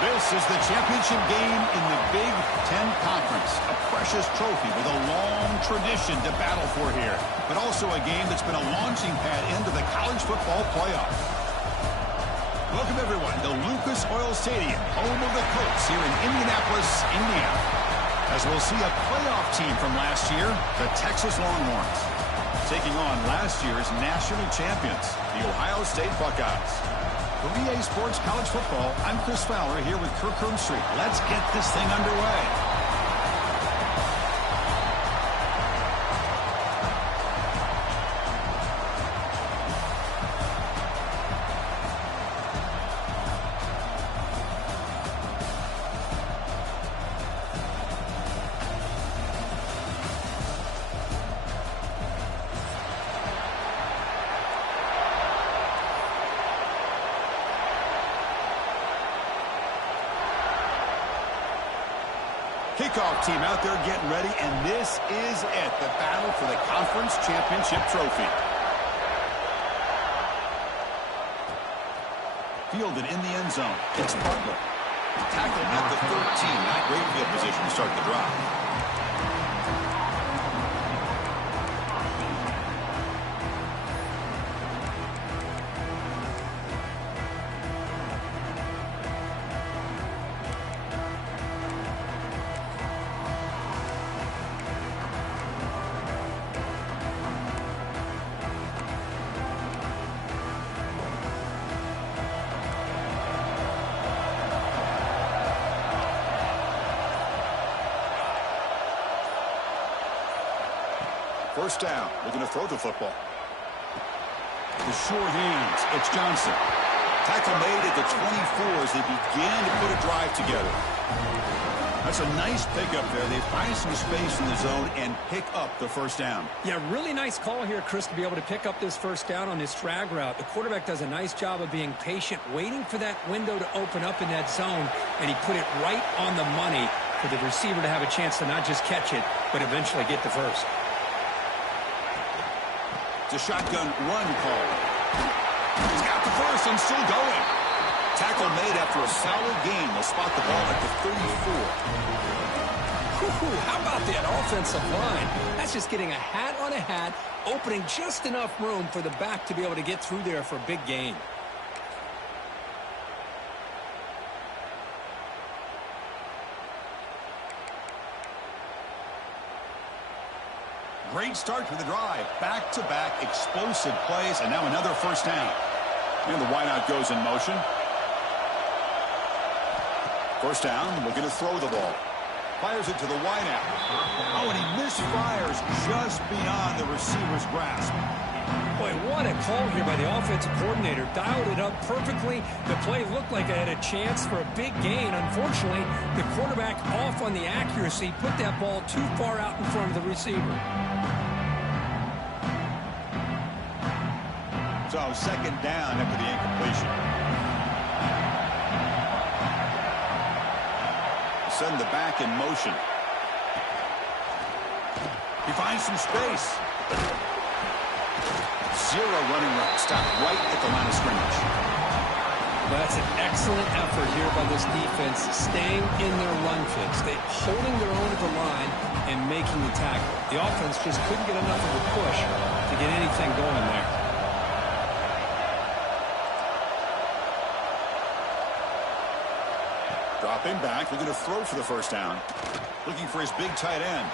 This is the championship game in the Big Ten Conference. A precious trophy with a long tradition to battle for here. But also a game that's been a launching pad into the college football playoff. Welcome, everyone, to Lucas Oil Stadium, home of the Colts here in Indianapolis, Indiana. As we'll see a playoff team from last year, the Texas Longhorns, taking on last year's national champions, the Ohio State Buckeyes. For EA Sports College Football, I'm Chris Fowler here with Kirk Herbstreit. Let's get this thing underway. Kickoff team out there getting ready, and this is it, the battle for the conference championship trophy. Fielded in the end zone. It's Butler. Tackled at the 13. Not great field position to start the drive. First down, looking to throw the football. The short hands, it's Johnson. Tackle made at the 24 as they begin to put a drive together. That's a nice pickup there. They find some space in the zone and pick up the first down. Yeah, really nice call here, Chris, to be able to pick up this first down on this drag route. The quarterback does a nice job of being patient, waiting for that window to open up in that zone, and he put it right on the money for the receiver to have a chance to not just catch it, but eventually get the first. It's a shotgun run call. He's got the first and still going. Tackle made after a solid gain. They'll spot the ball at the 34. How about that offensive line? That's just getting a hat on a hat, opening just enough room for the back to be able to get through there for a big gain. Great start to the drive. Back-to-back explosive plays, and now another first down. And the wideout goes in motion. First down, looking to throw the ball. Fires it to the wideout. Oh, and he misfires just beyond the receiver's grasp. Boy, what a call here by the offensive coordinator. Dialed it up perfectly. The play looked like it had a chance for a big gain. Unfortunately, the quarterback off on the accuracy, put that ball too far out in front of the receiver. So second down after the incompletion. Send the back in motion. He finds some space. Zero running route. Stop right at the line of scrimmage. Well, that's an excellent effort here by this defense, staying in their run fix. They're holding their own at the line and making the tackle. The offense just couldn't get enough of a push to get anything going there. Dropping back, looking to throw for the first down. Looking for his big tight end.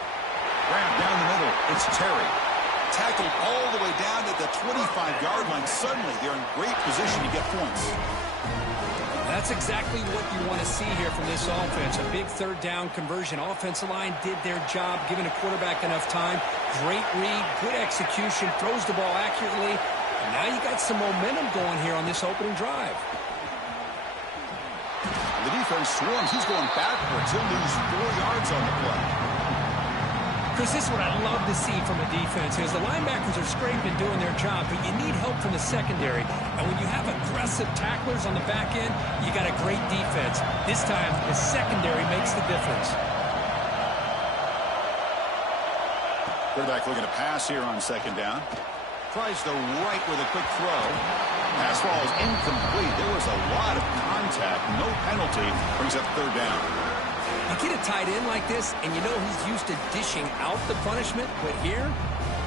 Grabbed down the middle. It's Terry. Tackled all the way down at the 25-yard line. Suddenly, they're in great position to get points. That's exactly what you want to see here from this offense. A big third down conversion. Offensive line did their job, giving a quarterback enough time. Great read, good execution, throws the ball accurately. And now you got some momentum going here on this opening drive. The defense swarms. He's going backwards. He'll lose 4 yards on the play. Chris, this is what I love to see from a defense is the linebackers are scraping, doing their job, but you need help from the secondary. And when you have aggressive tacklers on the back end, you got a great defense. This time, the secondary makes the difference. Quarterback looking to pass here on second down. Tries the right with a quick throw. Pass ball is incomplete. There was a lot of contact no penalty. Brings up third down. You get a tight end like this, and you know he's used to dishing out the punishment, but here,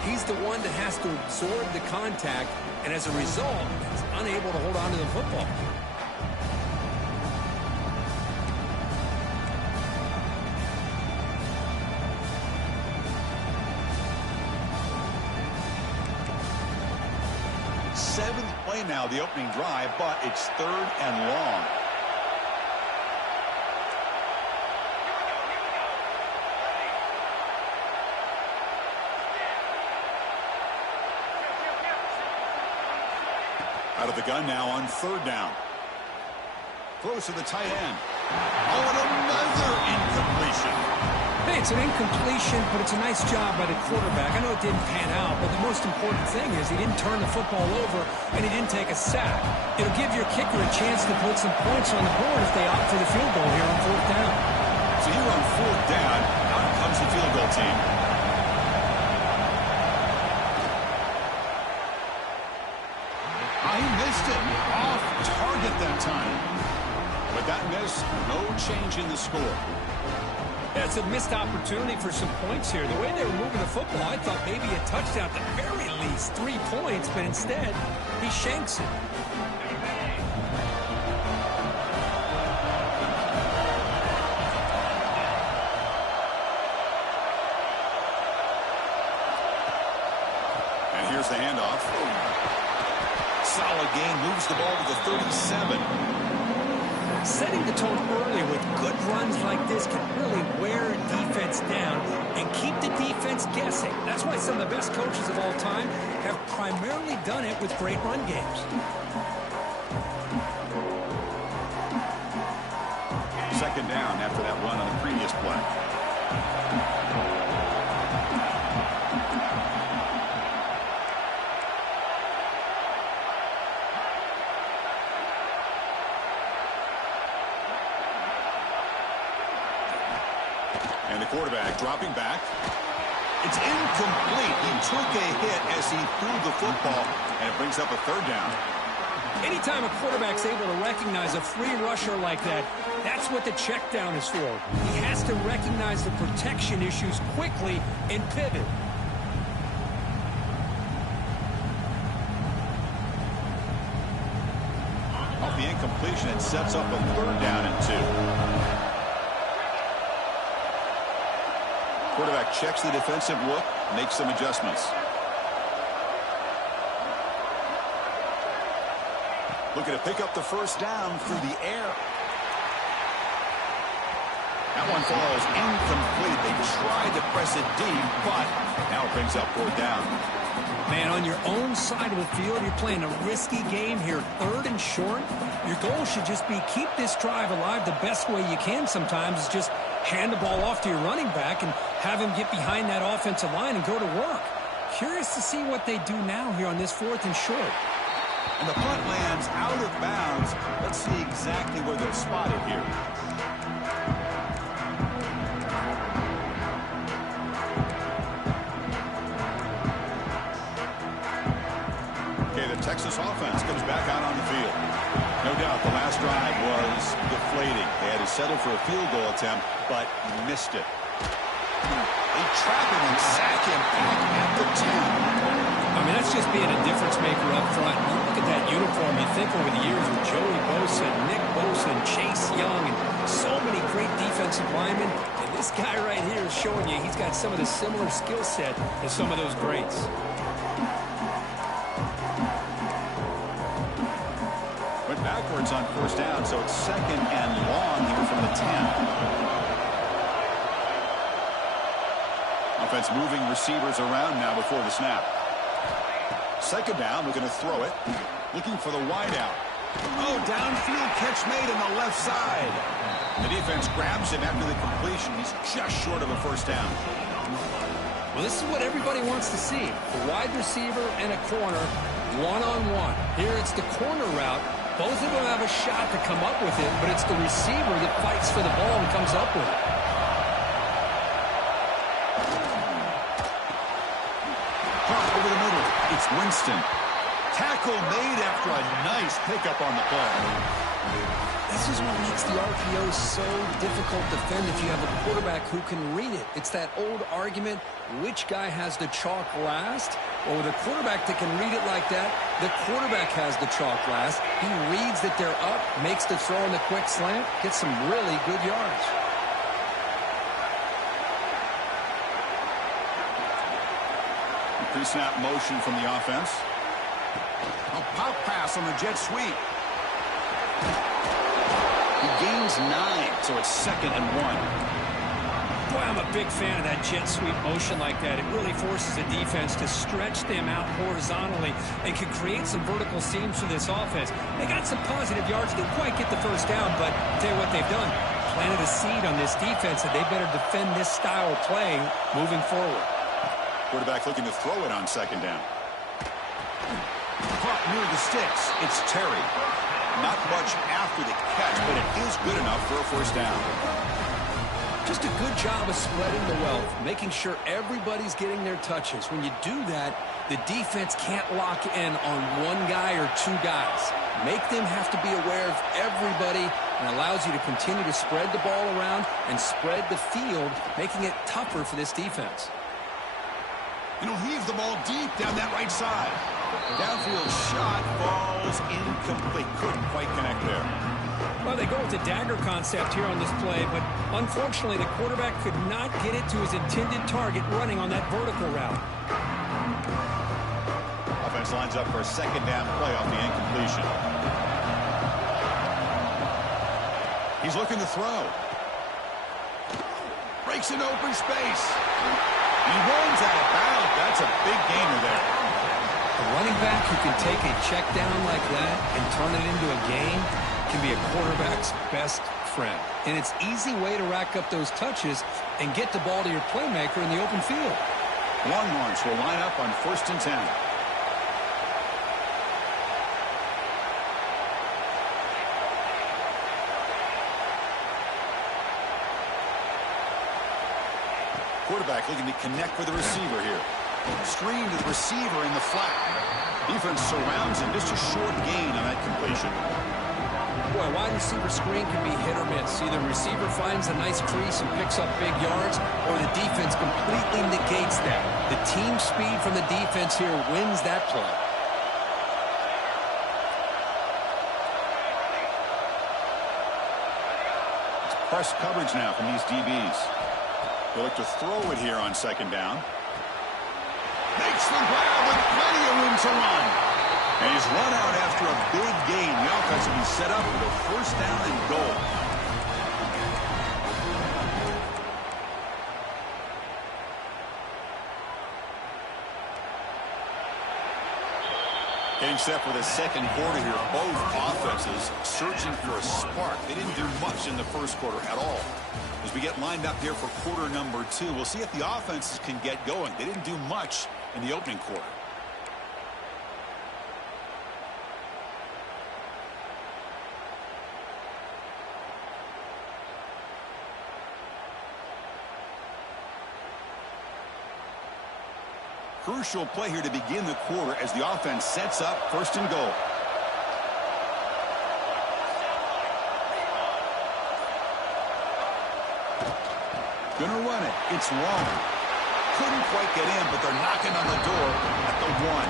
he's the one that has to absorb the contact, and as a result, he's unable to hold on to the football. Seventh play now, the opening drive, but it's third and long. Out of the gun now on third down. Throws to the tight end. Oh, and another incompletion. Hey, it's an incompletion, but it's a nice job by the quarterback. I know it didn't pan out, but the most important thing is he didn't turn the football over, and he didn't take a sack. It'll give your kicker a chance to put some points on the board if they opt for the field goal here on fourth down. So here on fourth down, out comes the field goal team. He missed it. Off target that time. With that miss, no change in the score. That's a missed opportunity for some points here. The way they were moving the football, I thought maybe a touchdown, at the very least 3 points, but instead, he shanks it. And here's the handoff. Solid gain, moves the ball to the 37. Setting the tone early with good runs like this can really wear a defense down and keep the defense guessing. That's why some of the best coaches of all time have primarily done it with great run games. Second down after that run on the previous play. And the quarterback dropping back. It's incomplete. He took a hit as he threw the football, and it brings up a third down. Anytime a quarterback's able to recognize a free rusher like that, that's what the check down is for. He has to recognize the protection issues quickly and pivot. Off the incompletion, it sets up a third down and 2. Quarterback checks the defensive look, makes some adjustments. Looking to pick up the first down through the air. That one falls incomplete. They tried to press it deep, but now it brings up fourth down. Man, on your own side of the field, you're playing a risky game here, third and short. Your goal should just be keep this drive alive the best way you can sometimes is just hand the ball off to your running back and have him get behind that offensive line and go to work. Curious to see what they do now here on this fourth and short. And the punt lands out of bounds. Let's see exactly where they're spotted here. Okay, the Texas offense comes back out on the field. No doubt the last drive was deflating. They had to settle for a field goal attempt, but missed it. They trap him and sack him back at the 10. I mean, that's just being a difference maker up front. You look at that uniform, you think over the years with Joey Bosa, Nick Bosa, and Chase Young, and so many great defensive linemen. And this guy right here is showing you he's got some of the similar skill set as some of those greats. Went backwards on first down, so it's second and long here from the 10. Offense moving receivers around now before the snap. Second down, looking to throw it. Looking for the wide out. Oh, downfield catch made on the left side. The defense grabs him after the completion. He's just short of a first down. Well, this is what everybody wants to see. A wide receiver and a corner, one-on-one. Here it's the corner route. Both of them have a shot to come up with it, but it's the receiver that fights for the ball and comes up with it. Over the middle, it's Winston. Tackle made after a nice pickup on the play. That's This is what makes the RPO so difficult to defend if you have a quarterback who can read it. It's that old argument, which guy has the chalk last? Well, with a quarterback that can read it like that, the quarterback has the chalk last. He reads that they're up, makes the throw in the quick slant, gets some really good yards. Pre-snap motion from the offense. A pop pass on the jet sweep. He gains 9, so it's 2nd and 1. Boy, I'm a big fan of that jet sweep motion like that. It really forces the defense to stretch them out horizontally and can create some vertical seams for this offense. They got some positive yards. Didn't quite get the first down, but I'll tell you what they've done. Planted a seed on this defense that they better defend this style of play moving forward. Quarterback looking to throw it on 2nd down. Caught near the sticks. It's Terry. Not much after the catch, but it is good enough for a 1st down. Just a good job of spreading the wealth, making sure everybody's getting their touches. When you do that, the defense can't lock in on one guy or two guys. Make them have to be aware of everybody, and allows you to continue to spread the ball around and spread the field, making it tougher for this defense. And he'll heave the ball deep down that right side. Downfield shot falls incomplete. Couldn't quite connect there. Well, they go with the dagger concept here on this play, but unfortunately the quarterback could not get it to his intended target running on that vertical route. Offense lines up for a 2nd down play off the incompletion. He's looking to throw. Breaks an open space. He runs out of bounds. That's a big gainer there. A running back who can take a check down like that and turn it into a gain can be a quarterback's best friend. And it's an easy way to rack up those touches and get the ball to your playmaker in the open field. Longhorns will line up on 1st and 10. Quarterback looking to connect with the receiver here. Screen to the receiver in the flat. Defense surrounds him. Just a short gain on that completion. Boy, a wide receiver screen can be hit or miss. Either receiver finds a nice crease and picks up big yards, or the defense completely negates that. The team speed from the defense here wins that play. It's press coverage now from these DBs. They'll look to throw it here on 2nd down. Makes the grab with plenty of room to run. And he's run out after a big gain. The offense will be set up with a 1st down and goal. Getting set for the 2nd quarter here. Both offenses searching for a spark. They didn't do much in the 1st quarter at all. As we get lined up here for quarter number 2, we'll see if the offenses can get going. They didn't do much in the opening quarter. Crucial play here to begin the quarter as the offense sets up 1st and goal. Gonna run it. It's long. Couldn't quite get in, but they're knocking on the door at the 1.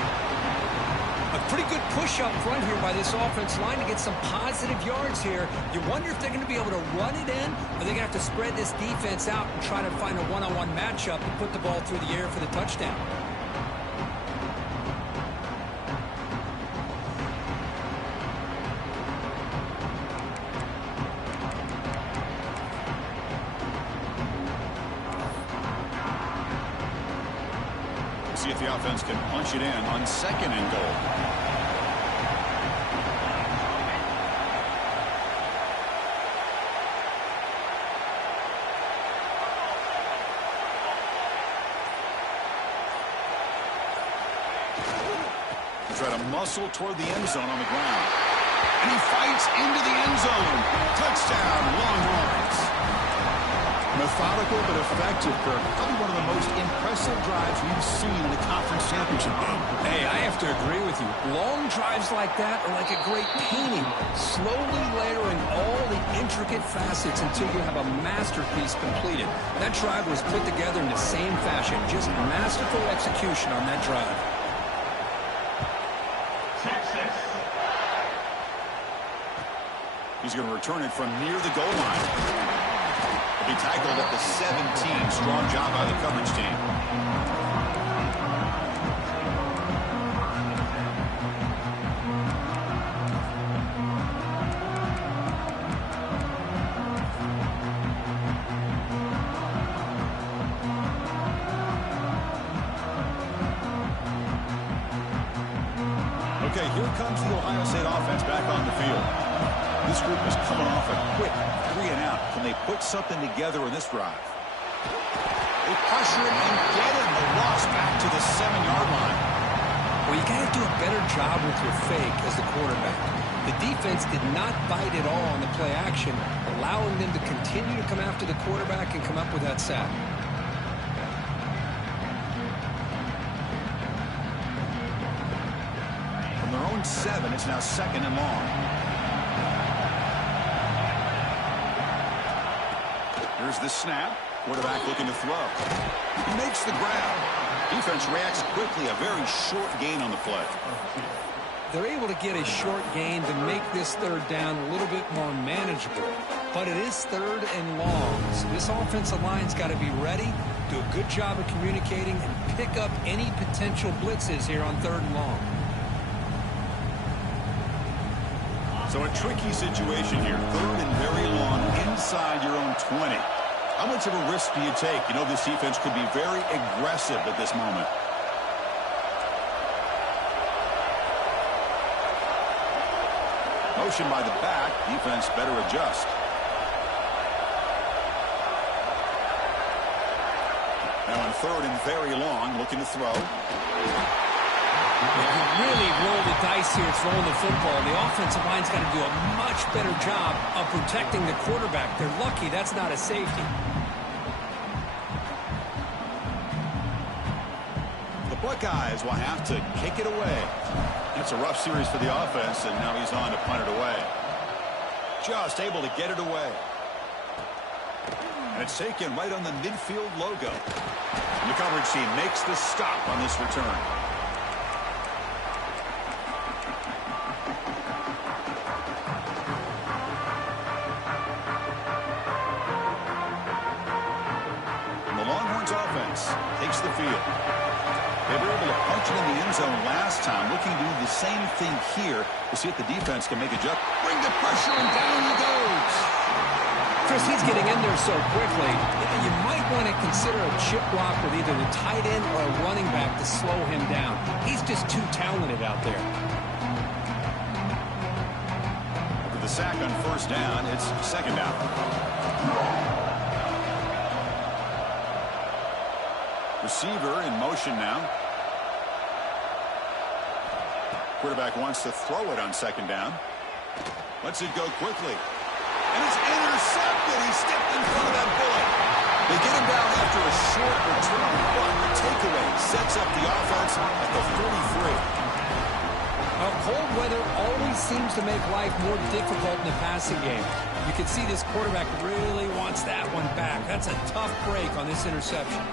A pretty good push up front here by this offense line to get some positive yards here. You wonder if they're going to be able to run it in, or they're going to have to spread this defense out and try to find a one-on-one matchup and put the ball through the air for the touchdown. See if the offense can punch it in on 2nd and goal. Try to muscle toward the end zone on the ground. And he fights into the end zone. Touchdown, Longhorns. Methodical but effective, Kirk. Probably one of the most impressive drives we've seen in the conference championship game. Hey, I have to agree with you. Long drives like that are like a great painting, slowly layering all the intricate facets until you have a masterpiece completed. That drive was put together in the same fashion. Just masterful execution on that drive. He's going to return it from near the goal line. He'll be tackled at the 17. Strong job by the coverage team. Okay, here comes the Ohio State offense back on the field. This group is coming off a quick 3-and-out. Can they put something together in this drive? They pressure him and get him. The loss back to the 7-yard line. Well, you got to do a better job with your fake as the quarterback. The defense did not bite at all on the play action, allowing them to continue to come after the quarterback and come up with that sack. From their own 7, it's now 2nd and long. Here's the snap. Quarterback looking to throw. He makes the grab. Defense reacts quickly. A very short gain on the play. They're able to get a short gain to make this 3rd down a little bit more manageable. But it is 3rd and long. So this offensive line's got to be ready, do a good job of communicating, and pick up any potential blitzes here on 3rd and long. So a tricky situation here. 3rd and very long inside your own 20. How much of a risk do you take? You know this defense could be very aggressive at this moment. Motion by the back. Defense better adjust. Now on 3rd and very long, looking to throw. You really roll the dice here throwing the football. The offensive line's got to do a much better job of protecting the quarterback. They're lucky that's not a safety. The Buckeyes will have to kick it away. That's a rough series for the offense, and now he's on to punt it away. Just able to get it away. And it's taken right on the midfield logo. And the coverage team makes the stop on this return. Takes the field. They were able to punch it in the end zone last time. Looking to do the same thing here to see if the defense can make a jump. Bring the pressure, and down he goes. Chris, he's getting in there so quickly. You might want to consider a chip block with either the tight end or a running back to slow him down. He's just too talented out there. After the sack on 1st down, it's 2nd down. Receiver in motion now. Quarterback wants to throw it on 2nd down. Lets it go quickly. And it's intercepted. He stepped in front of that bullet. They get him down after a short return, but the takeaway sets up the offense at the 43. Cold weather always seems to make life more difficult in the passing game. You can see this quarterback really wants that one back. That's a tough break on this interception.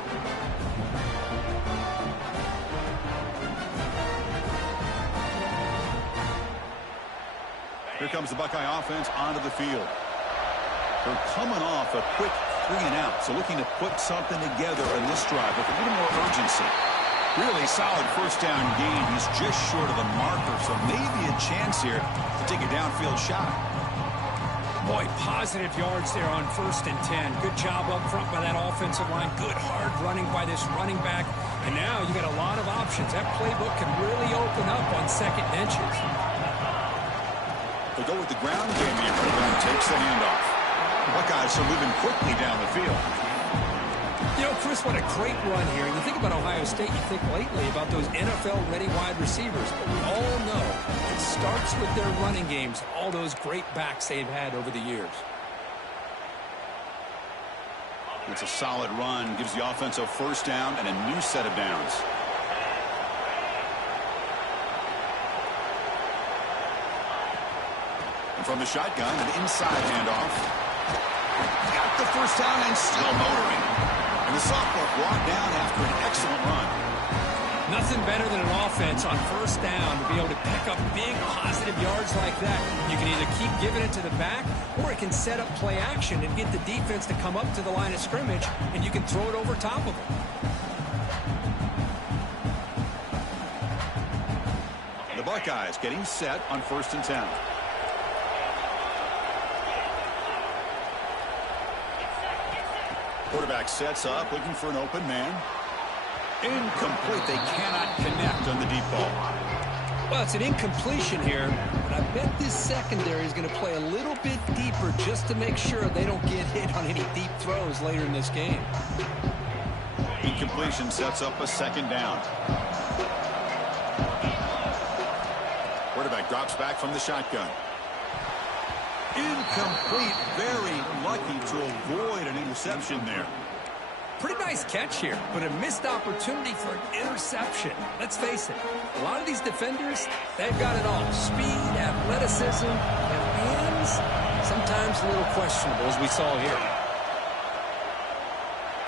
Here comes the Buckeye offense onto the field. They're coming off a quick 3-and-out, so looking to put something together in this drive with a little more urgency. Really solid 1st down gain. He's just short of the marker, so maybe a chance here to take a downfield shot. Boy, positive yards there on 1st and 10. Good job up front by that offensive line. Good hard running by this running back. And now you got a lot of options. That playbook can really open up on 2nd and inches. They go with the ground game here. Quarterback takes the handoff. Buckeyes are moving quickly down the field. You know, Chris, what a great run here. You think about Ohio State, you think lately about those NFL-ready wide receivers. But we all know it starts with their running games, all those great backs they've had over the years. It's a solid run. Gives the offense a 1st down and a new set of downs. from the shotgun, an inside handoff. Got the first down and still motoring. And the sophomore brought down after an excellent run. Nothing better than an offense on first down to be able to pick up big positive yards like that. You can either keep giving it to the back, or it can set up play action and get the defense to come up to the line of scrimmage, and you can throw it over top of them. The Buckeyes getting set on 1st and 10. Quarterback sets up, looking for an open man. Incomplete. They cannot connect on the deep ball. Well, it's an incompletion here, but I bet this secondary is going to play a little bit deeper just to make sure they don't get hit on any deep throws later in this game. Incompletion sets up a 2nd down. Quarterback drops back from the shotgun. Incomplete. Very lucky to avoid an interception there. Pretty nice catch here, but a missed opportunity for an interception. Let's face it, a lot of these defenders, they've got it all. Speed, athleticism, and hands, sometimes a little questionable, as we saw here.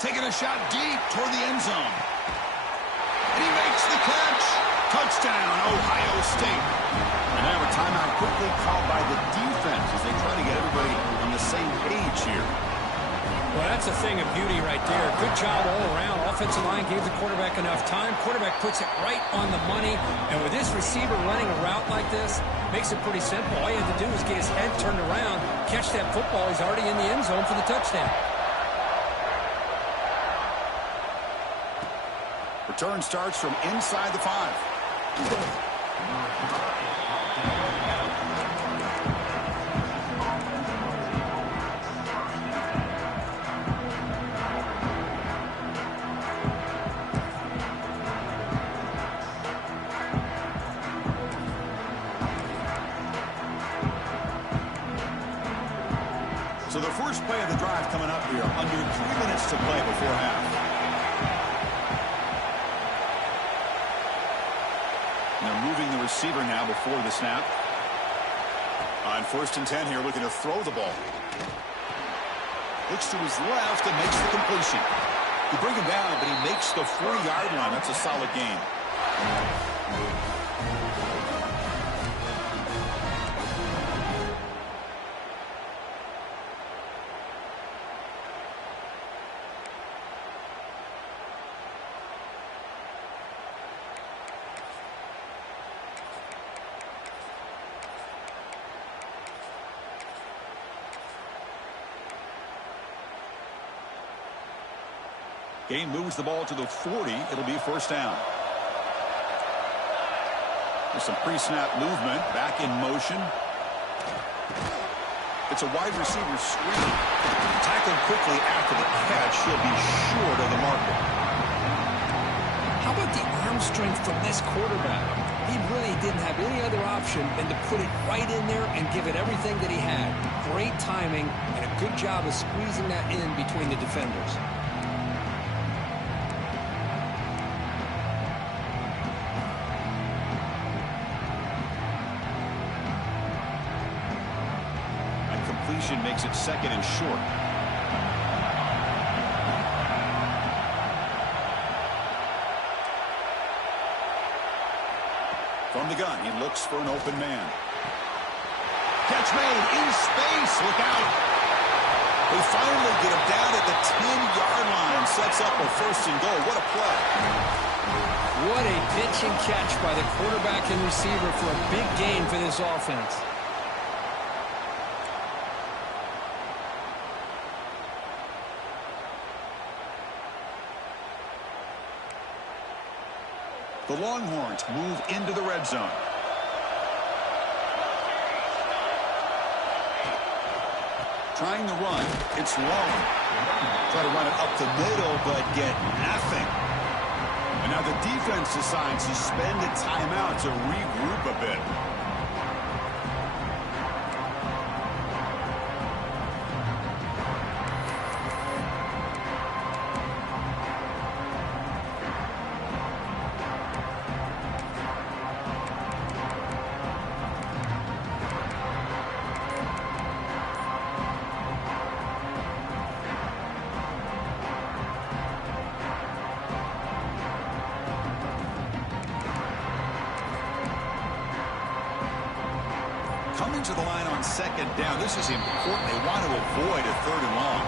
Taking a shot deep toward the end zone. And he makes the catch. Touchdown, Ohio State. And now a timeout quickly called by the defense as they try to get everybody on the same page here. Well, that's a thing of beauty right there. Good job all around. Offensive line gave the quarterback enough time. Quarterback puts it right on the money. And with this receiver running a route like this, makes it pretty simple. All you have to do is get his head turned around, catch that football. He's already in the end zone for the touchdown. Return starts from inside the 5. So the first play of the drive coming up here. Under 3 minutes to play before half. They're moving the receiver now before the snap. On 1st and 10 here, looking to throw the ball. Looks to his left and makes the completion. You bring him down, but he makes the 40-yard line. That's a solid gain. Game moves the ball to the 40. It'll be 1st down. There's some pre-snap movement. Back in motion. It's a wide receiver screen. Tackled quickly after the catch. He'll be short of the marker. How about the arm strength from this quarterback? He really didn't have any other option than to put it right in there and give it everything that he had. Great timing and a good job of squeezing that in between the defenders. Makes it 2nd and short. From the gun, he looks for an open man. Catch made in space. Look out. They finally get him down at the 10-yard line. Sets up a 1st and goal. What a play. What a pitch and catch by the quarterback and receiver for a big gain for this offense. The Longhorns move into the red zone. Trying to run. It's long. Try to run it up the middle, but get nothing. And now the defense decides to spend a timeout to regroup a bit. Coming to the line on second down. This is important. They want to avoid a third and long.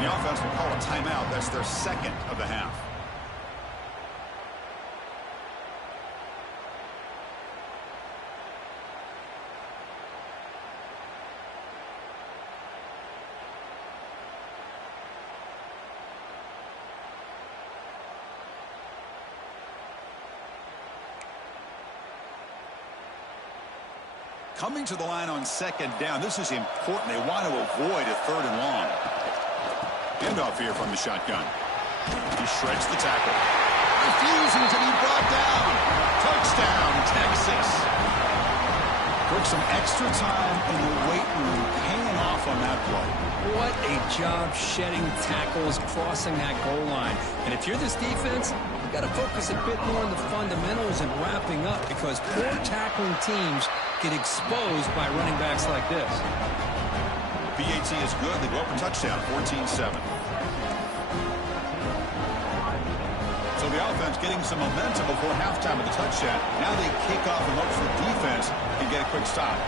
The offense will call a timeout. That's their second of the half. Coming to the line on second down. This is important. They want to avoid a third and long. Handoff here from the shotgun. He shreds the tackle. Refusing to be brought down. Touchdown, Texas. Took some extra time in the weight room, paying off on that play. What a job shedding tackles, crossing that goal line. And if you're this defense, you've got to focus a bit more on the fundamentals and wrapping up, because poor tackling teams get exposed by running backs like this. BAT is good. They go up a touchdown, 14-7. So the offense getting some momentum before halftime with the touchdown. Now they kick off and hope for the defense and get a quick stop.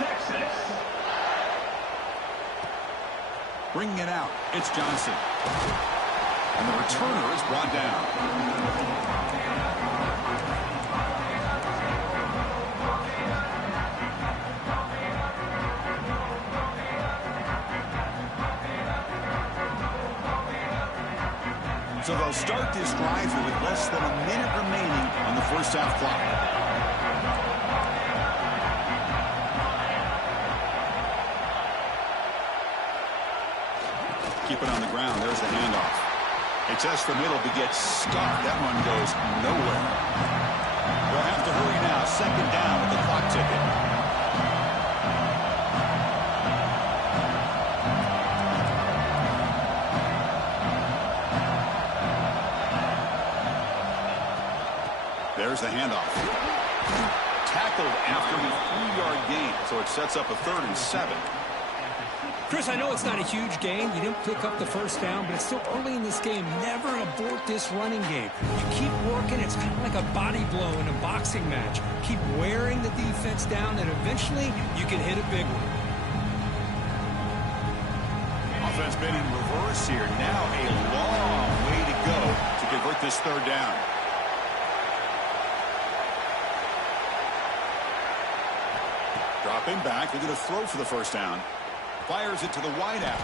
Texas. Bringing it out, it's Johnson. And the returner is brought down. So they'll start this drive here with less than a minute remaining on the first half clock. Keep it on the ground. There's the handoff. It's just the middle, but gets stuck. That one goes nowhere. They'll have to hurry now. Second down with the clock ticking. There's the handoff. Tackled after the 3-yard gain, so it sets up a 3rd and 7. Chris, I know it's not a huge gain. You didn't pick up the first down, but it's still early in this game. Never abort this running game. You keep working. It's kind of like a body blow in a boxing match. Keep wearing the defense down, and eventually you can hit a big one. Offense been in reverse here. Now a long way to go to convert this 3rd down. Dropping back, they're going to throw for the first down. Fires it to the wideout.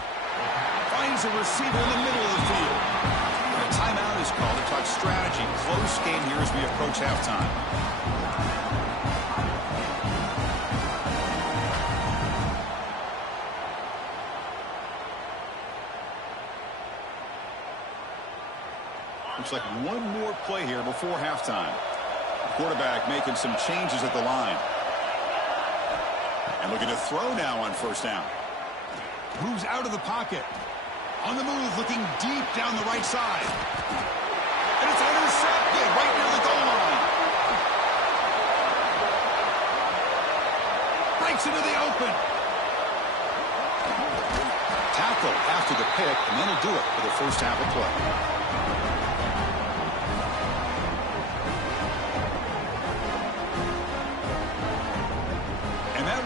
Finds a receiver in the middle of the field. A timeout is called to talk strategy. Close game here as we approach halftime. Looks like one more play here before halftime. The quarterback making some changes at the line. And looking to throw now on first down. Moves out of the pocket. On the move, looking deep down the right side. And it's intercepted right near the goal line. Breaks into the open. Tackle after the pick, and then he'll do it for the first half of play.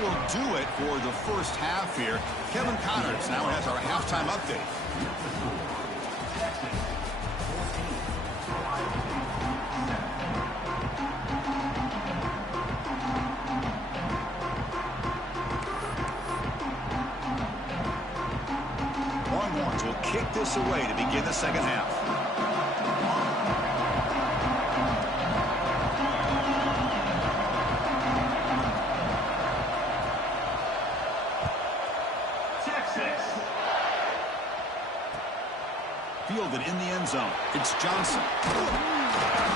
Will do it for the first half here. Kevin Connors now has our halftime update. Longhorns will kick this away to begin the second half. Fielded in the end zone. It's Johnson.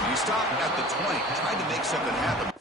He stopped at the 20, tried to make something happen.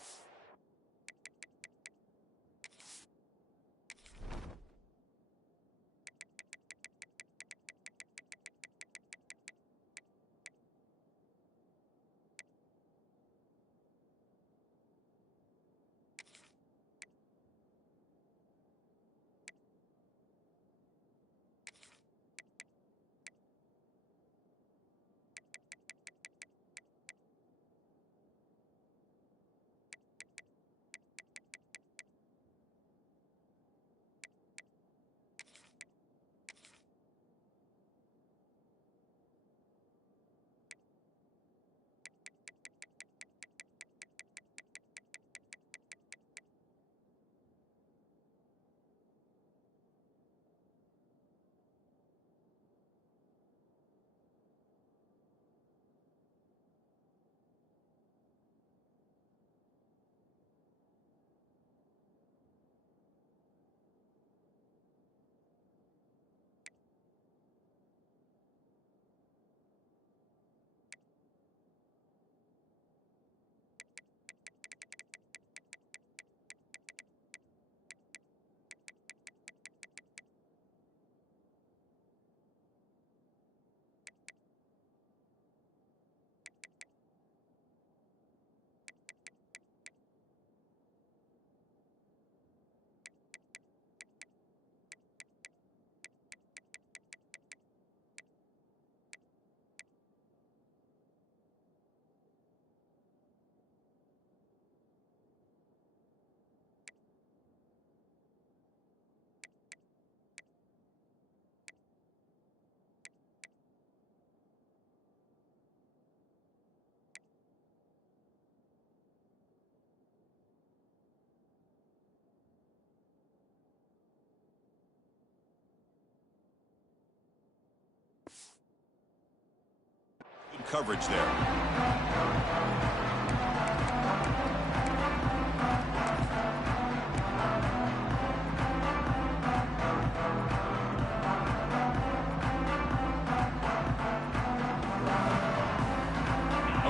coverage there.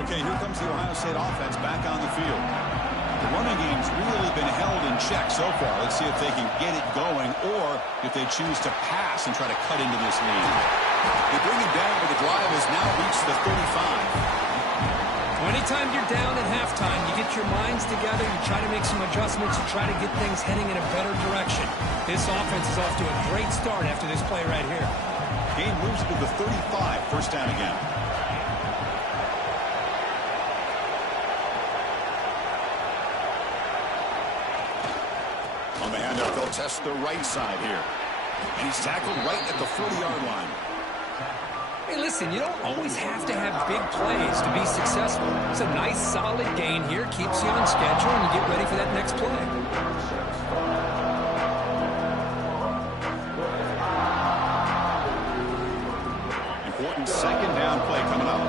Okay, here comes the Ohio State offense back on the field. The running game's really been held in check so far. Let's see if they can get it going or if they choose to pass and try to cut into this lead. They bring it down, but the drive has now reached the 35. Anytime you're down at halftime, you get your minds together, you try to make some adjustments, you try to get things heading in a better direction. This offense is off to a great start after this play right here. Game moves to the 35, first down again. On the handoff, they'll test the right side here. And he's tackled right at the 40-yard line. Hey, listen, you don't always have to have big plays to be successful. It's a nice, solid gain here. Keeps you on schedule, and you get ready for that next play. Important second down play coming up.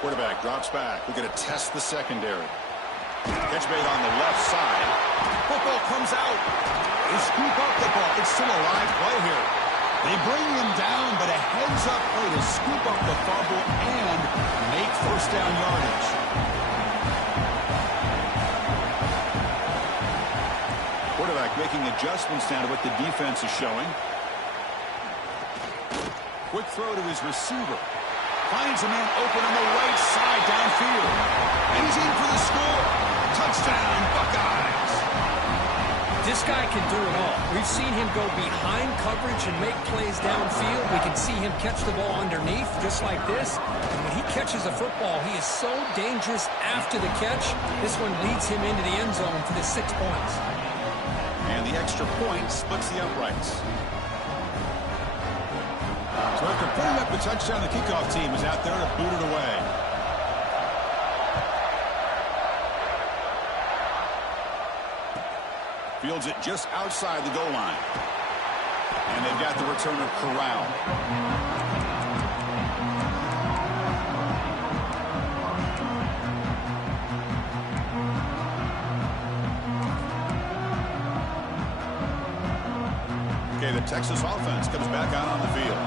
Quarterback drops back. We're going to test the secondary. Catch made on the left side. Football comes out. They scoop up the ball. It's still a live play here. They bring him down, but a heads-up play to scoop up the fumble and make first down yardage. Quarterback making adjustments now to what the defense is showing. Quick throw to his receiver. Finds a man open on the right side downfield. And he's in for the score. Touchdown, Buckeyes. This guy can do it all. We've seen him go behind coverage and make plays downfield. We can see him catch the ball underneath, just like this. And when he catches a football, he is so dangerous after the catch. This one leads him into the end zone for the 6 points. And the extra point splits the uprights. So after putting up the touchdown, the kickoff team is out there to boot it away. Fields it just outside the goal line. And they've got the returner corralled. Okay, the Texas offense comes back out on the field.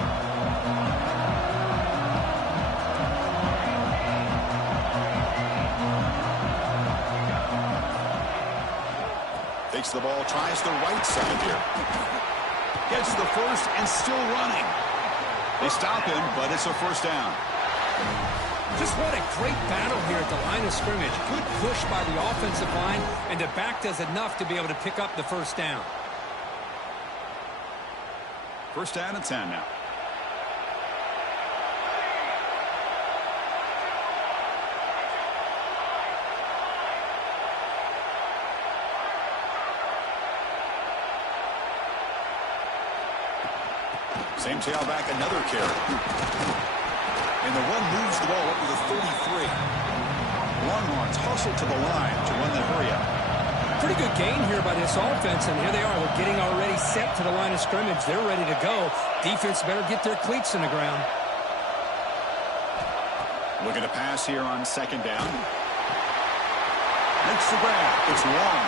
Takes the ball, tries the right side here. Gets the first and still running. They stop him, but it's a first down. Just what a great battle here at the line of scrimmage. Good push by the offensive line, and the back does enough to be able to pick up the first down. First down and 10 now. Same tailback, another carry. And the run moves the ball up to the 33. Longhorns hustle to the line to run the hurry up. Pretty good gain here by this offense, and here they are. They're getting already set to the line of scrimmage. They're ready to go. Defense better get their cleats in the ground. Looking to pass here on second down. Makes the grab. It's long.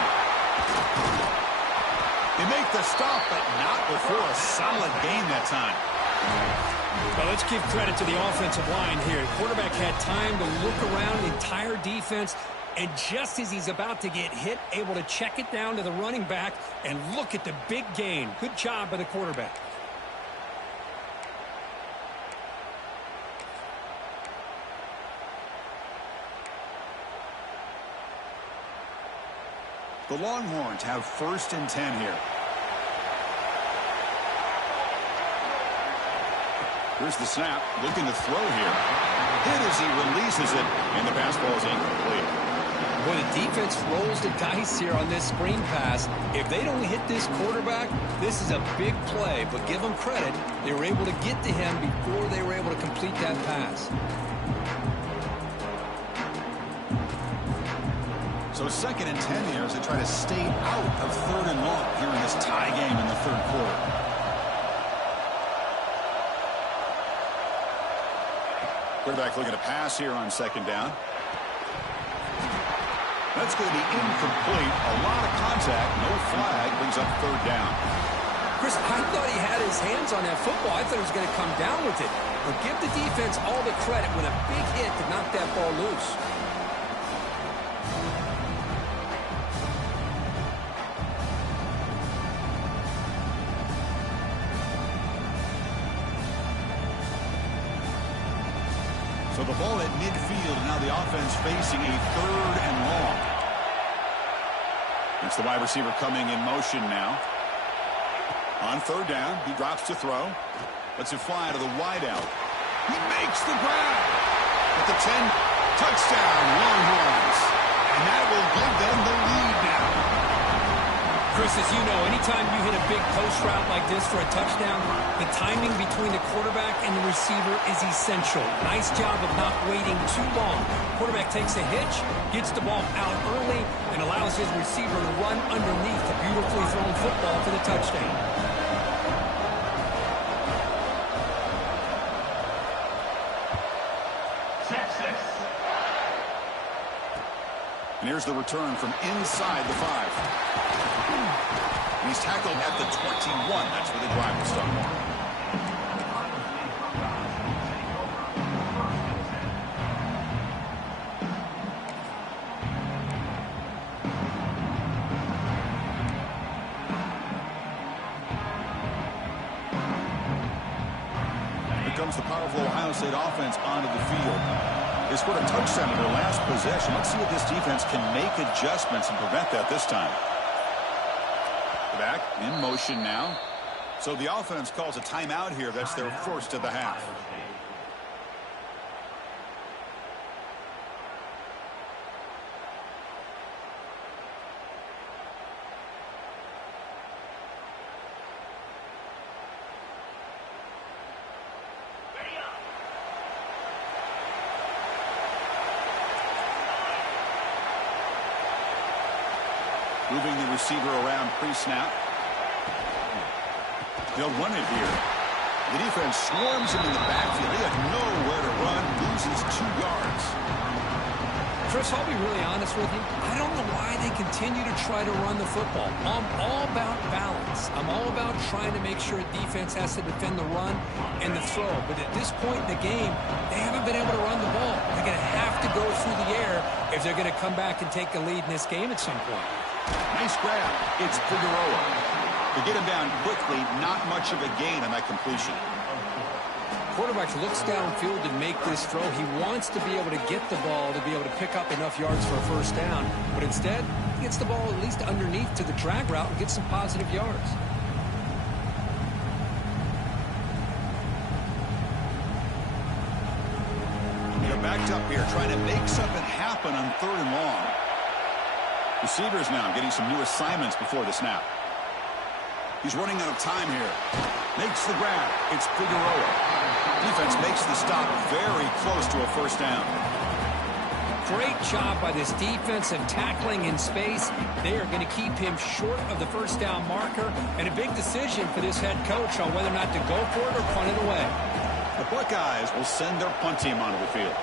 They make the stop, but not before a solid gain that time. Well, let's give credit to the offensive line here. The quarterback had time to look around the entire defense, and just as he's about to get hit, able to check it down to the running back, and look at the big gain. Good job by the quarterback. The Longhorns have first and 10 here. Here's the snap, looking to throw here. Hit as he releases it, and the pass ball is incomplete. Boy, the defense rolls the dice here on this screen pass. If they don't hit this quarterback, this is a big play. But give them credit, they were able to get to him before they were able to complete that pass. So 2nd and 10 here as they try to stay out of 3rd and long here in this tie game in the 3rd quarter. Quarterback looking to pass here on 2nd down. That's going to be incomplete. A lot of contact. No flag. Brings up 3rd down. Chris, I thought he had his hands on that football. I thought he was going to come down with it. But give the defense all the credit when a big hit to knock that ball loose. So the ball at midfield, and now the offense facing a 3rd and long. It's the wide receiver coming in motion now. On 3rd down, he drops to throw. Lets it fly to the wideout. He makes the grab. At the 10, touchdown, Longhorns. And that will give them the lead now. Chris, as you know, anytime you hit a big post route like this for a touchdown, the timing between the quarterback and the receiver is essential. Nice job of not waiting too long. Quarterback takes a hitch, gets the ball out early, and allows his receiver to run underneath the beautifully thrown football for the touchdown. And here's the return from inside the 5. And he's tackled at the 21. That's where the drive will start. Here comes the powerful Ohio State offense onto the field. They scored a touchdown in their last possession. Let's see if this defense can make adjustments and prevent that this time. Back in motion now. So the offense calls a timeout here. That's their first of the half. Moving the receiver around pre-snap. They'll run it here. The defense swarms him in the backfield. They have nowhere to run. Loses 2 yards. Chris, I'll be really honest with you. I don't know why they continue to try to run the football. I'm all about balance. I'm all about trying to make sure defense has to defend the run and the throw. But at this point in the game, they haven't been able to run the ball. They're going to have to go through the air if they're going to come back and take a lead in this game at some point. Nice grab. It's Figueroa. To get him down quickly, not much of a gain on that completion. Quarterback looks downfield to make this throw. He wants to be able to get the ball to be able to pick up enough yards for a first down. But instead, he gets the ball at least underneath to the drag route and gets some positive yards. They're backed up here, trying to make something happen on 3rd and long. Receivers now getting some new assignments before the snap. He's running out of time here. Makes the grab. It's Figueroa. Defense makes the stop very close to a first down. Great job by this defensive tackling in space. They are going to keep him short of the first down marker, and a big decision for this head coach on whether or not to go for it or punt it away. The Buckeyes will send their punt team onto the field.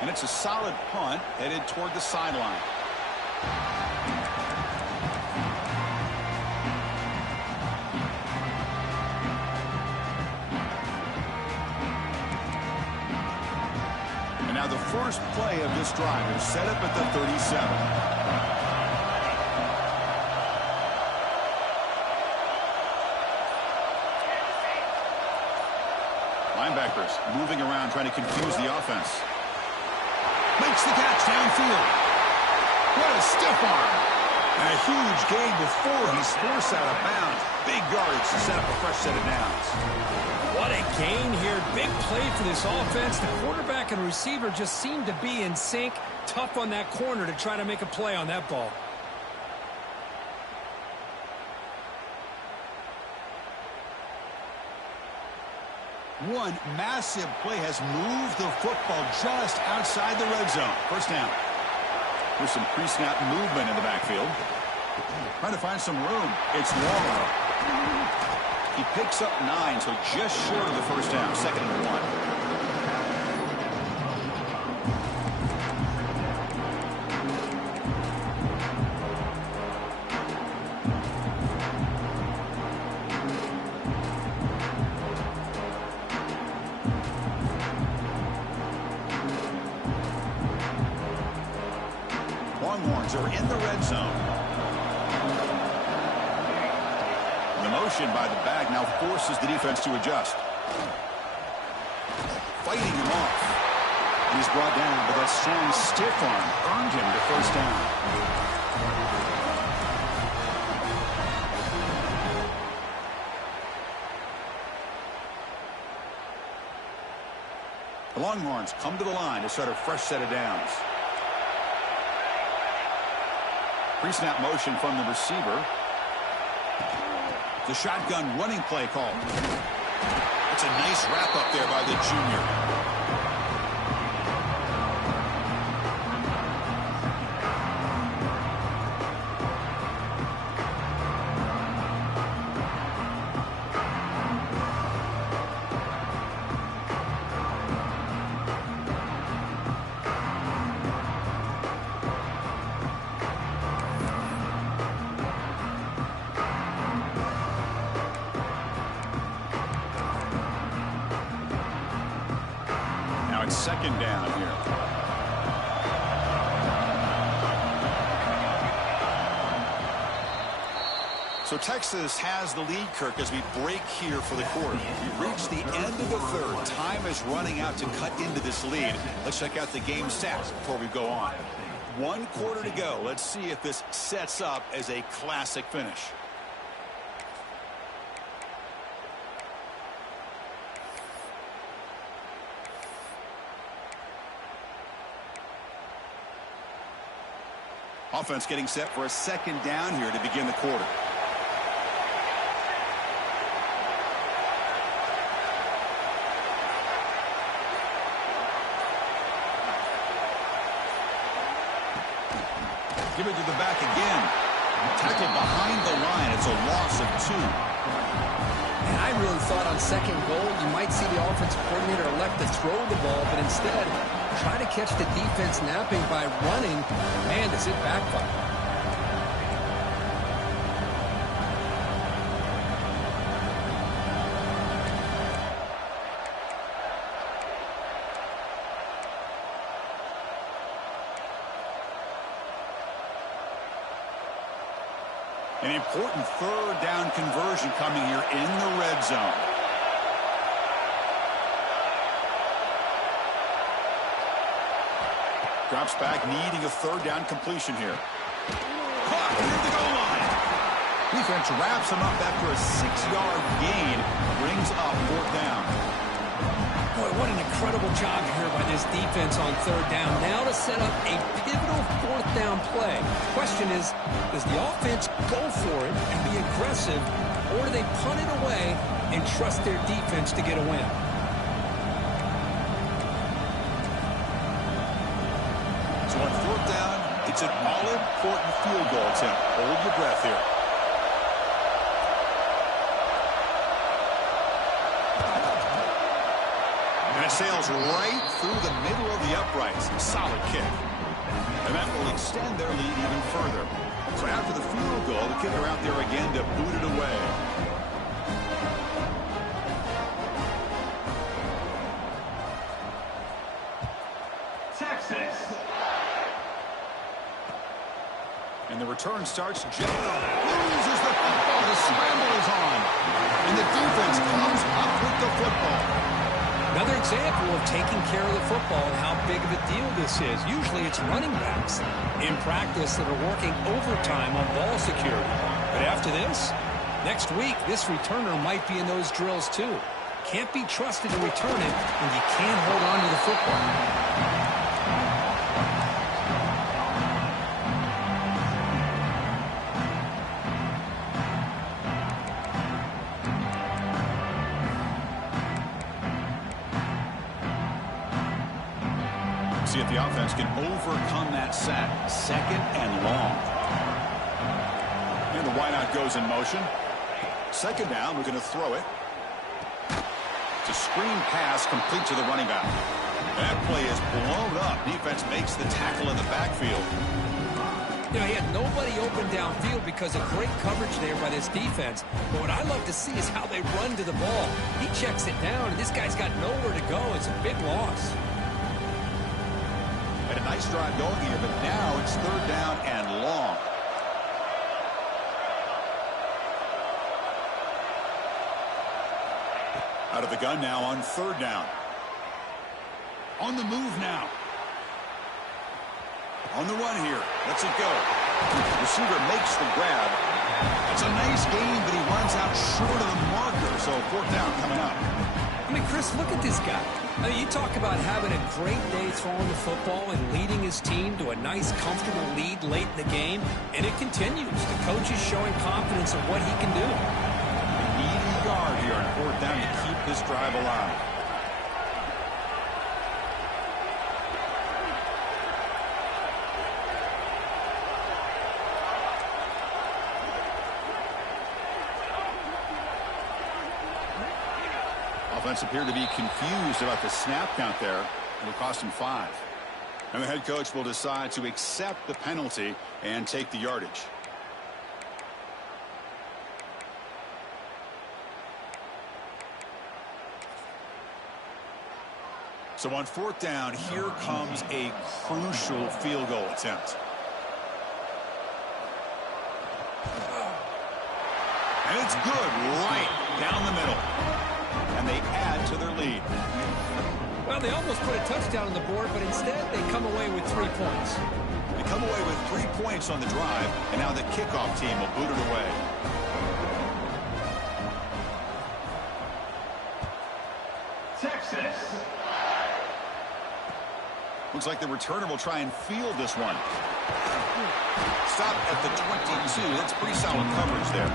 And it's a solid punt headed toward the sideline. And now the first play of this drive is set up at the 37. Linebackers moving around trying to confuse the offense. Makes the catch downfield. What a stiff arm. And a huge gain before he's forced out of bounds. Big yardage to set up a fresh set of downs. What a gain here. Big play for this offense. The quarterback and receiver just seem to be in sync. Tough on that corner to try to make a play on that ball. One massive play has moved the football just outside the red zone. First down. With some pre-snap movement in the backfield. Trying to find some room. It's Long. He picks up 9, so just short of the first down. 2nd and 1. Longhorns are in the red zone. The motion by the back now forces the defense to adjust. Fighting him off. He's brought down, but that strong stiff arm earned him the first down. The Longhorns come to the line to start a fresh set of downs. Pre-snap motion from the receiver. The shotgun running play call. It's a nice wrap up there by the junior. Second down here. So Texas has the lead, Kirk, as we break here for the quarter. We've reached the end of the third. Time is running out to cut into this lead. Let's check out the game stats before we go on. 1 quarter to go. Let's see if this sets up as a classic finish. Offense getting set for a second down here to begin the quarter. Give it to the back again. Tackled behind the line. It's a loss of 2. And I really thought on second goal you might see the offensive coordinator elect to throw the ball, but instead try to catch the defense napping by running. Man, does it backfire. An important third down conversion coming here in the red zone. Drops back, needing a third down completion here. Caught near the goal line. Defense wraps him up after a 6-yard gain. Brings up 4th down. Boy, what an incredible job here by this defense on third down. Now to set up a pivotal 4th down play. The question is, does the offense go for it and be aggressive, or do they punt it away and trust their defense to get a win? So on 4th down, it's an all-important field goal attempt. Hold your breath here. And it sails right through the middle of the uprights. Solid kick. And that will extend their lead even further. So after the field goal, the kicker out there again to boot it away. Texas. And the return starts. Jenner loses the football. The scramble is on. And the defense comes up with the football. Another example of taking care of the football and how big of a deal this is. Usually it's running backs in practice that are working overtime on ball security. But after this, next week, this returner might be in those drills too. Can't be trusted to return it, and you can't hold on to the football. see if the offense can overcome that sack. 2nd and long. And the wideout goes in motion. 2nd down, we're going to throw it. It's a screen pass complete to the running back. That play is blown up. Defense makes the tackle in the backfield. You know, he had nobody open downfield because of great coverage there by this defense. But what I love to see is how they run to the ball. He checks it down, and this guy's got nowhere to go. It's a big loss. And a nice drive going here, but now it's 3rd down and long. Out of the gun now on 3rd down. On the move now. On the run here. Lets it go. Receiver makes the grab. It's a nice gain, but he runs out short of the marker. So 4th down coming up. I mean, Chris, look at this guy. I mean, you talk about having a great day throwing the football and leading his team to a nice, comfortable lead late in the game, and it continues. The coach is showing confidence of what he can do. Easy guard here on 4th down to keep this drive alive. Offense appeared to be confused about the snap count there. It'll cost him 5. And the head coach will decide to accept the penalty and take the yardage. So on 4th down, here comes a crucial field goal attempt. And it's good right down the middle. And they add to their lead. Well, they almost put a touchdown on the board, but instead they come away with 3 points. They come away with 3 points on the drive, and now the kickoff team will boot it away. Texas. Looks like the returner will try and field this one. Stop at the 22. That's pretty solid coverage there.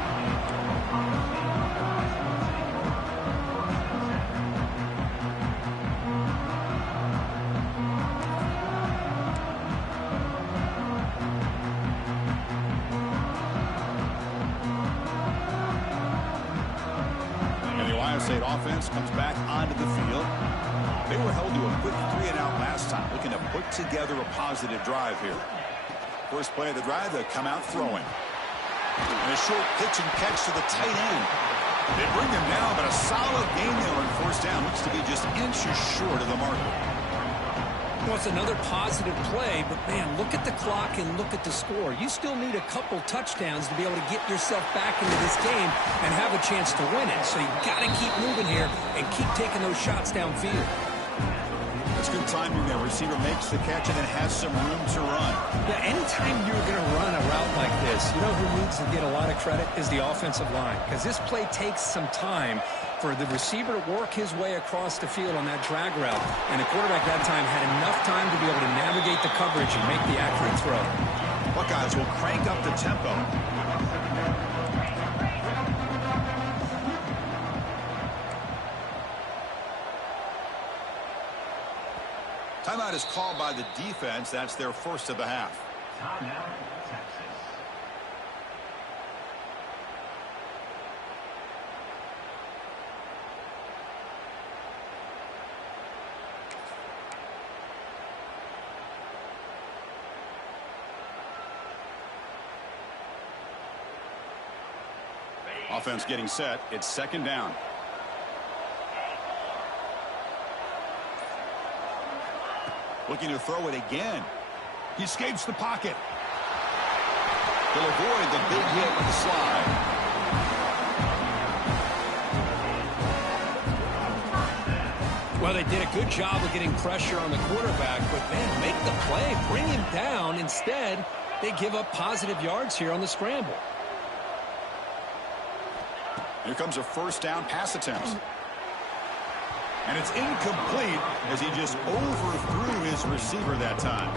State offense comes back onto the field. They were held to a quick 3-and-out last time, looking to put together a positive drive here. First play of the drive, they come out throwing. And a short pitch and catch to the tight end. They bring him down, but a solid gain there on 4th down. Looks to be just inches short of the marker. Well, it's another positive play, but, man, look at the clock and look at the score. You still need a couple touchdowns to be able to get yourself back into this game and have a chance to win it. So you've got to keep moving here and keep taking those shots downfield. That's good timing there. Receiver makes the catch and then has some room to run. Yeah, anytime you're going to run a route like this, you know who needs to get a lot of credit is the offensive line, because this play takes some time for the receiver to work his way across the field on that drag route, and the quarterback that time had enough time to be able to navigate the coverage and make the accurate throw. Buckeyes will crank up the tempo. Timeout is called by the defense. That's their first of the half. Timeout, Texas. Offense getting set. It's 2nd down. Looking to throw it again. He escapes the pocket. He'll avoid the big hit with the slide. Well, they did a good job of getting pressure on the quarterback, but, man, make the play, bring him down. Instead, they give up positive yards here on the scramble. Here comes a 1st down pass attempt. And it's incomplete as he just overthrew his receiver that time.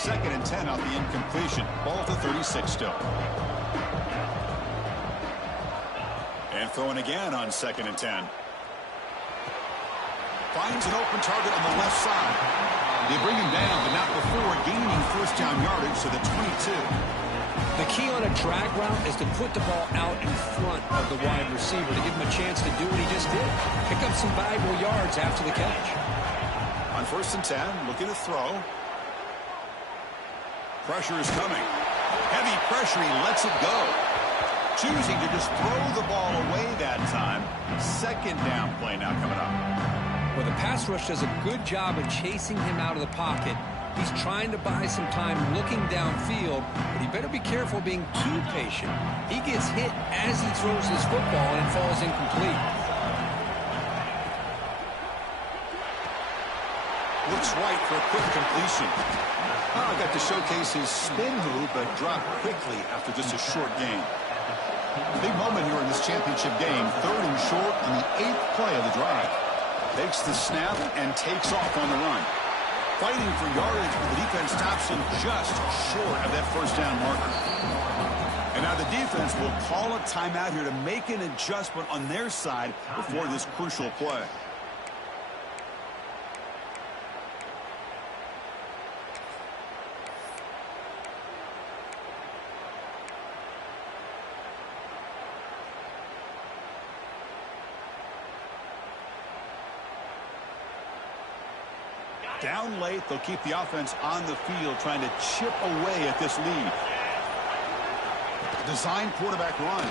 2nd and 10 out the incompletion. Ball to 36 still. And throwing again on 2nd and 10. Finds an open target on the left side. They bring him down, but not before gaining first down yardage to the 22. The key on a drag route is to put the ball out in front of the wide receiver to give him a chance to do what he just did. Pick up some valuable yards after the catch. On 1st and 10, looking to throw. Pressure is coming. Heavy pressure, he lets it go. Choosing to just throw the ball away that time. 2nd down play now coming up. Well, the pass rush does a good job of chasing him out of the pocket. He's trying to buy some time looking downfield, but he better be careful being too patient. He gets hit as he throws his football and it falls incomplete. Looks right for a quick completion. Oh, got to showcase his spin move, but dropped quickly after just a short gain. The big moment here in this championship game, 3rd and short on the 8th play of the drive. Takes the snap and takes off on the run. Fighting for yardage, but the defense stops him just short of that first down marker. And now the defense will call a timeout here to make an adjustment on their side before this crucial play. Down late, they'll keep the offense on the field trying to chip away at this lead. Design quarterback run.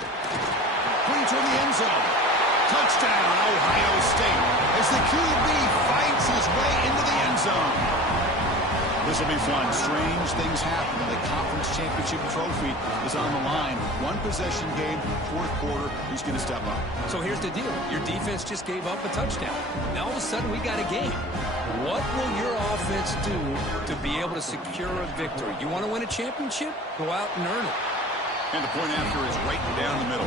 Putting toward the end zone. Touchdown, Ohio State, as the QB fights his way into the end zone. This will be fun. Strange things happen. The conference championship trophy is on the line. One possession game, 4th quarter. Who's going to step up? So here's the deal. Your defense just gave up a touchdown. Now all of a sudden we got a game. What will your offense do to be able to secure a victory? You want to win a championship? Go out and earn it. And the point after is right down the middle.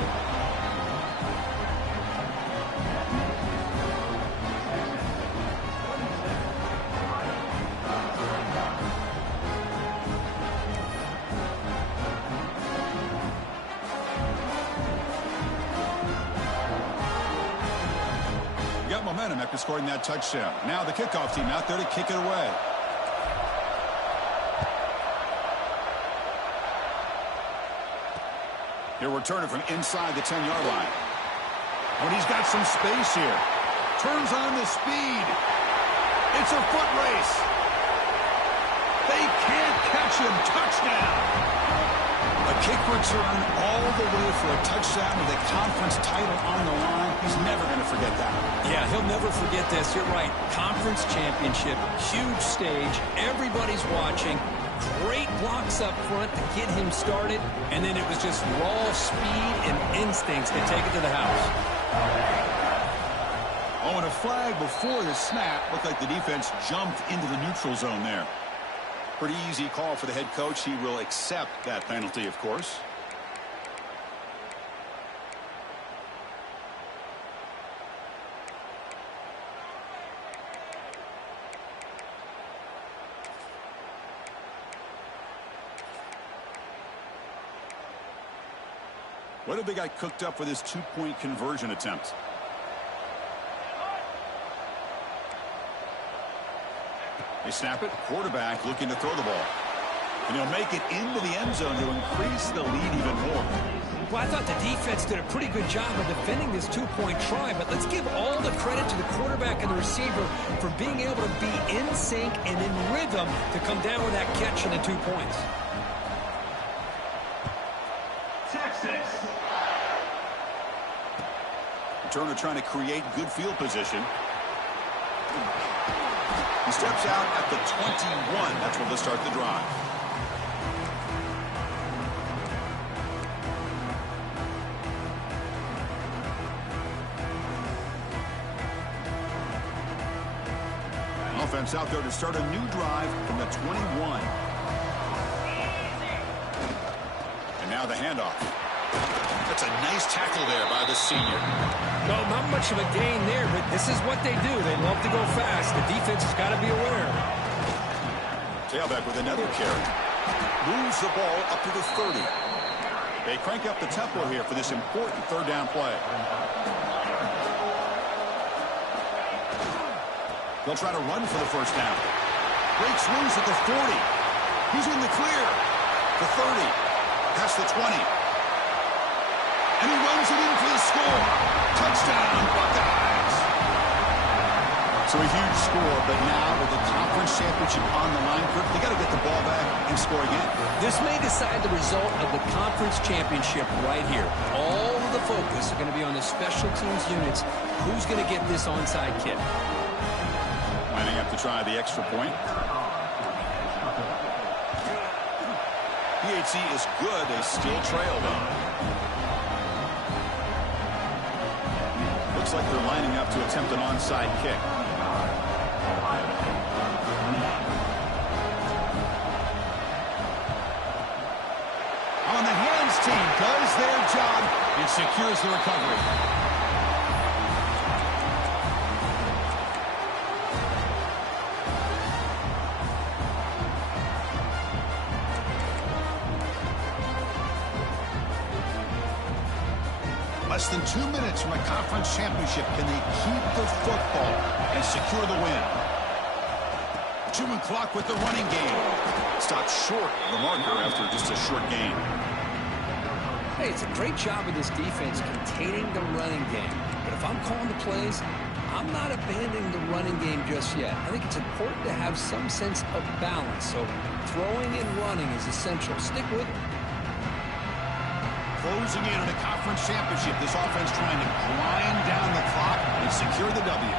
Got momentum after scoring that touchdown. Now the kickoff team out there to kick it away. He'll return it from inside the 10-yard line. When he's got some space here. Turns on the speed. It's a foot race. They can't catch him. Touchdown. A kick return all the way for a touchdown with a conference title on the line. He's never going to forget that. Yeah, he'll never forget this. You're right. Conference championship, huge stage. Everybody's watching. Great blocks up front to get him started. And then it was just raw speed and instincts to take it to the house. Oh, and a flag before the snap. Looked like the defense jumped into the neutral zone there. Pretty easy call for the head coach. He will accept that penalty, of course. What have they got cooked up for this 2-point conversion attempt? They snap it. Quarterback looking to throw the ball. And he'll make it into the end zone to increase the lead even more. Well, I thought the defense did a pretty good job of defending this 2-point try, but let's give all the credit to the quarterback and the receiver for being able to be in sync and in rhythm to come down with that catch and the 2 points. Texas. Turner trying to create good field position. He steps out at the 21. That's where they'll start the drive. Offense out there to start a new drive from the 21. And now the handoff. That's a nice tackle there by the senior. No, not much of a gain there, but this is what they do. They love to go fast. The defense has got to be aware. Tailback with another carry. Moves the ball up to the 30. They crank up the tempo here for this important third down play. They'll try to run for the first down. Breaks loose at the 40. He's in the clear. The 30. Past the 20. And he runs it in for the score. Touchdown, Buckeyes. So a huge score, but now with the conference championship on the line, they got to get the ball back and score again. This may decide the result of the conference championship right here. All of the focus are going to be on the special teams units. Who's going to get this onside kick? Lining up to try the extra point. PHC is good. They still trail, though. Looks like they're lining up to attempt an onside kick. On the hands team does their job and secures the recovery. Less than 2 minutes from a conference championship. Can they keep the football and secure the win? Chewing clock with the running game. Stopped short of the marker after just a short game. Hey, it's a great job of this defense containing the running game. But if I'm calling the plays, I'm not abandoning the running game just yet. I think it's important to have some sense of balance. So throwing and running is essential. Stick with it. Closing in on a conference championship. This offense trying to grind down the clock and secure the W.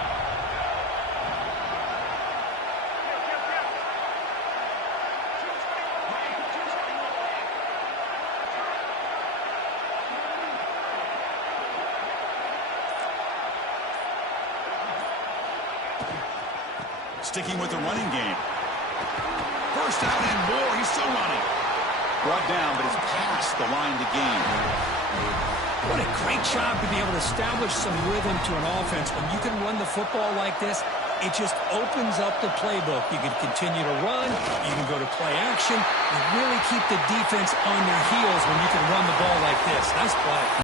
Sticking with the running game. First down and more. He's still running. Brought down, but it's past the line to gain. What a great job to be able to establish some rhythm to an offense. When you can run the football like this, it just opens up the playbook. You can continue to run. You can go to play action. You really keep the defense on their heels when you can run the ball like this. Nice play.